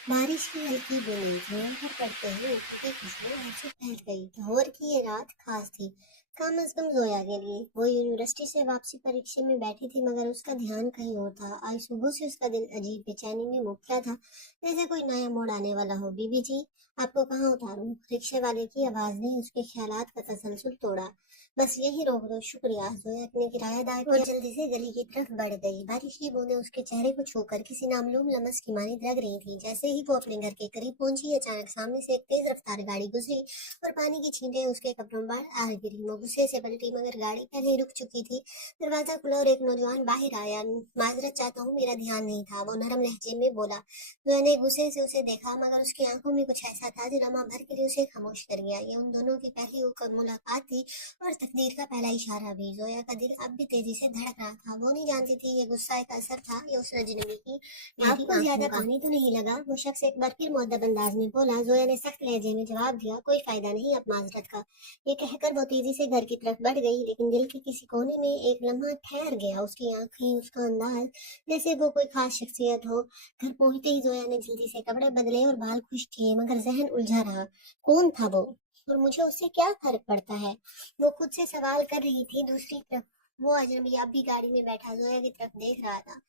बारिश की हल्की बूंदें जमीन पर पड़ते ही ऊपर की खुशबू ऐसे फैल गई। भोर की ये रात खास थी, कम अज कम जोया के लिए। वो यूनिवर्सिटी से वापसी पर रिक्शे में बैठी थी, मगर उसका ध्यान कहीं और था। आज सुबह से उसका दिल अजीब बेचैनी में मुबतला था, जैसे कोई नया मोड़ आने वाला हो। बीबी जी, आपको कहाँ उतारूं? रिक्शे वाले की आवाज ने उसके ख्यालात का तसलसल तोड़ा। बस यही रोक दो, शुक्रिया। जोया अपने किराएदार की जल्दी से गली की तरफ बढ़ गई। बारिश की बूंदें उसके चेहरे को छूकर किसी नामालूम लम्स की मानी लग रही थी। जैसे ही वो अपने घर के करीब पहुंची, अचानक सामने से एक तेज रफ्तार गाड़ी गुजरी और पानी की छींटें उसके कपड़ों पर आ गिरी। वो गुस्से से पलटी, मगर गाड़ी पहले ही रुक चुकी थी। दरवाजा खुला और एक नौजवान बाहर आया। माजरत चाहता हूँ, मेरा ध्यान नहीं था, वो नरम लहजे में बोला। मैंने गुस्से से उसे देखा, मगर उसकी आंखों में कुछ ऐसा था जो लम्हा भर के लिए उसे खामोश कर गया। ये उन दोनों की पहली मुलाकात थी, और तकदीर का पहला इशारा भी। जोया का दिल अब भी तेजी से धड़क रहा था। वो नहीं जानती थी ये गुस्सा एक असर था या उस अजनबी की। आपको ज्यादा पानी तो नहीं लगा? वो शख्स एक बार फिर मुअद्दब अंदाज में बोला। जोया ने सख्त लहजे में जवाब दिया, कोई फायदा नहीं अब माजरत का। ये कहकर वो तेजी से घर की तरफ बढ़ गई, लेकिन दिल के किसी कोने में एक लम्हा ठहर गया। उसकी आंखें, उसका अंदाज, जैसे वो कोई खास शख्सियत हो। घर पहुंचते ही जोया ने जल्दी से कपड़े बदले और बाल खुश किए, मगर जहन उलझा रहा। कौन था वो, और मुझे उससे क्या फर्क पड़ता है? वो खुद से सवाल कर रही थी। दूसरी तरफ वो अजनबी अब भी गाड़ी में बैठा जोया की तरफ देख रहा था,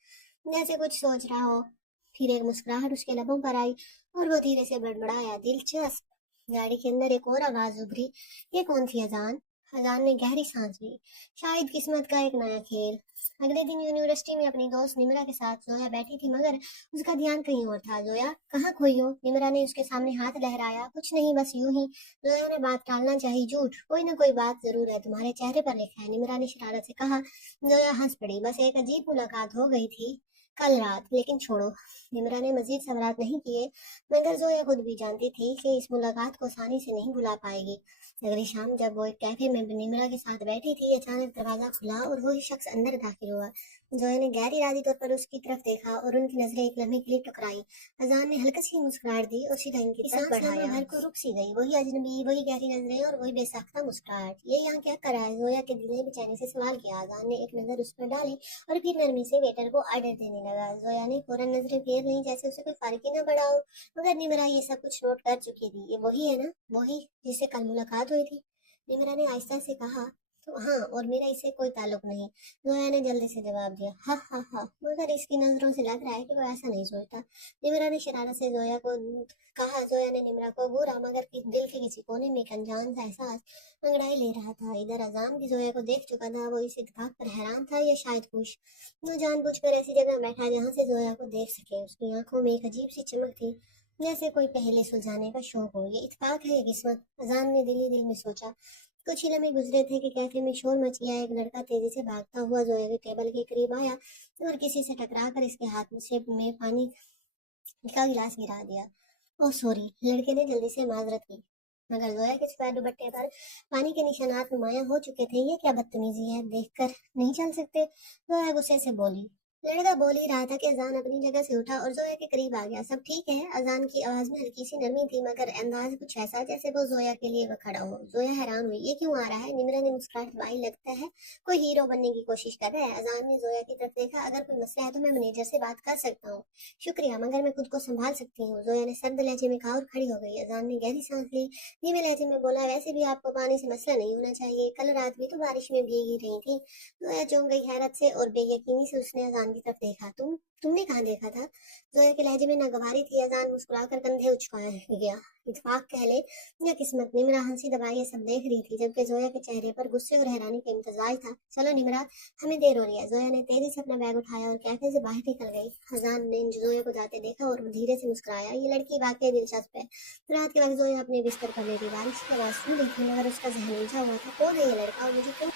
जैसे कुछ सोच रहा हो। फिर एक मुस्कुराहट उसके लबों पर आई और वो धीरे से बड़बड़ाया, दिलचस्प। गाड़ी के अंदर एक और आवाज उभरी। ये कौन थी? अजान। अजान ने गहरी सांस ली। शायद किस्मत का एक नया खेल। अगले दिन यूनिवर्सिटी में अपनी दोस्त निमरा के साथ जोया बैठी थी, मगर उसका ध्यान कहीं और था। जोया, कहाँ खोई हो? निमरा ने उसके सामने हाथ लहराया। कुछ नहीं, बस यूं ही। जोया ने बात टालना चाही। झूठ, कोई ना कोई बात जरूर है, तुम्हारे चेहरे पर लिखा है, निमरा ने शरारत से कहा। जोया हंस पड़ी। बस एक अजीब मुलाकात हो गई थी कल रात, लेकिन छोड़ो। निमरा ने मजीद सवालात नहीं किए, मगर जोया खुद भी जानती थी कि इस मुलाकात को आसानी से नहीं भुला पाएगी। अगली शाम जब वो एक कैफे में निमरा के साथ बैठी थी, अचानक दरवाजा खुला और वही शख्स अंदर दाखिल हुआ। जोया ने गैर इरादी तौर पर उसकी तरफ देखा और उनकी नजरें एक लम्हे के लिए टकराई। अजान ने हल्की सी मुस्कुराहट दी और सीधा इनकी तरफ बढ़ाया। भर को रुक सी गई। वही अजनबी, वही गहरी नजरें और वही बेसाख्ता मुस्कुराहट। ये यहाँ क्या कर रहा है? जोया के दिल ने बेचैनी से सवाल किया। अजान ने एक नजर उस पर डाली और फिर नरमी से वेटर को ऑर्डर देने लगा। जोया ने फौरन नजरें फेर ली, जैसे उसे कोई फर्क ही न पड़ा हो। मगर निमरा ये सब कुछ नोट कर चुकी थी। ये वही है ना, वही जिससे कल मुलाकात हुई थी? निमरा ने आहिस्ता से कहा। तो हाँ, और मेरा इससे कोई ताल्लुक नहीं। जोया ने जल्दी से जवाब दिया। हाँ हाँ हाँ, मगर इसकी नजरों से लग रहा है कि वो ऐसा नहीं सोचता। निमरा ने शरारत से जोया को कहा। जोया ने निमरा को घूरा, मगर दिल के किसी कोने में एक अनजान सा एहसास अंगड़ाई ले रहा था। इधर अजान भी जोया को देख चुका था। वो इस इत्तेफाक पर हैरान था या शायद खुश। वो जानबूझकर ऐसी जगह बैठा जहाँ से जोया को देख सके। उसकी आंखों में एक अजीब सी चमक थी, जैसे कोई पहले सुलझाने का शौक हो। ये इत्तेफाक है या किस्मत? अजान ने दिल ही दिल में सोचा। कुछ ही लम्हे गुजरे थे कि कैफे में शोर मच गया। एक लड़का तेजी से भागता हुआ जोया के टेबल के करीब आया और किसी से टकरा कर इसके हाथ में पानी का गिलास गिरा दिया। ओह सॉरी, लड़के ने जल्दी से माजरत की, मगर जोया के सफेद दुपट्टे पर पानी के निशानात नुमाया हो चुके थे। ये क्या बदतमीजी है, देखकर नहीं चल सकते? जोया गुस्से से बोली। लड़का बोल ही रहा था कि अजान अपनी जगह से उठा और जोया के करीब आ गया। सब ठीक है? अजान की आवाज में हल्की सी नरमी थी, मगर अंदाज कुछ ऐसा जैसे वो जोया के लिए वो खड़ा हो। जोया हैरान हुई। ये क्यों आ रहा है? निमरा ने मुस्कुराहट दबाई। लगता है कोई हीरो बनने की कोशिश कर रहा है। अजान ने जोया की तरफ देखा। अगर कोई मसला है तो मैं मैनेजर से बात कर सकता हूँ। शुक्रिया, मगर मैं खुद को संभाल सकती हूँ, जोया ने सर्द लहजे में कहा और खड़ी हो गई। अजान ने गहरी सांस ली, धीमे लहजे में बोला, वैसे भी आपको पानी से मसला नहीं होना चाहिए, कल रात भी तो बारिश में भीग ही रही थी। जोया चौंक गई। हैरत से और बेयकीनी से उसने अजान की तरफ देखा। तुमने कहाँ देखा था? जोया के लहजे में नागवारी थी। अजान मुस्कुराकर कंधे उचकाया गया। इत्तेफाक कह ले या किस्मत, निमरा हंसी दबाए सब देख रही थी, जबकि जोया के चेहरे पर गुस्से और हैरानी का इम्तजाज था। चलो निमरा, हमें देर हो रही है। जोया ने तेजी से अपना बैग उठाया और कैफे से बाहर निकल गई। अजान ने जोया को जाते देखा और धीरे से मुस्कुराया। ये लड़की वाकई दिलचस्प है। रात के वक्त जोया अपने बिस्तर पर लेटी बारिश की आवाज सुन रही थी, मगर उसका जहन उलझा हुआ था। कौन है ये लड़का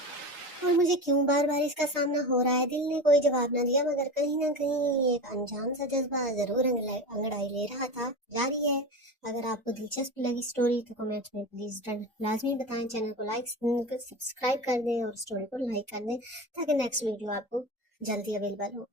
और मुझे क्यों बार बार इसका सामना हो रहा है? दिल ने कोई जवाब न दिया, मगर कहीं ना कहीं एक अनजान सा जज्बा जरूर अंगड़ाई ले रहा था। जारी है। अगर आपको दिलचस्प लगी स्टोरी तो कमेंट्स में प्लीज लाजमी बताएं। चैनल को लाइक सब्सक्राइब कर दें और स्टोरी को लाइक कर दें, ताकि नेक्स्ट वीडियो आपको जल्दी अवेलेबल हो।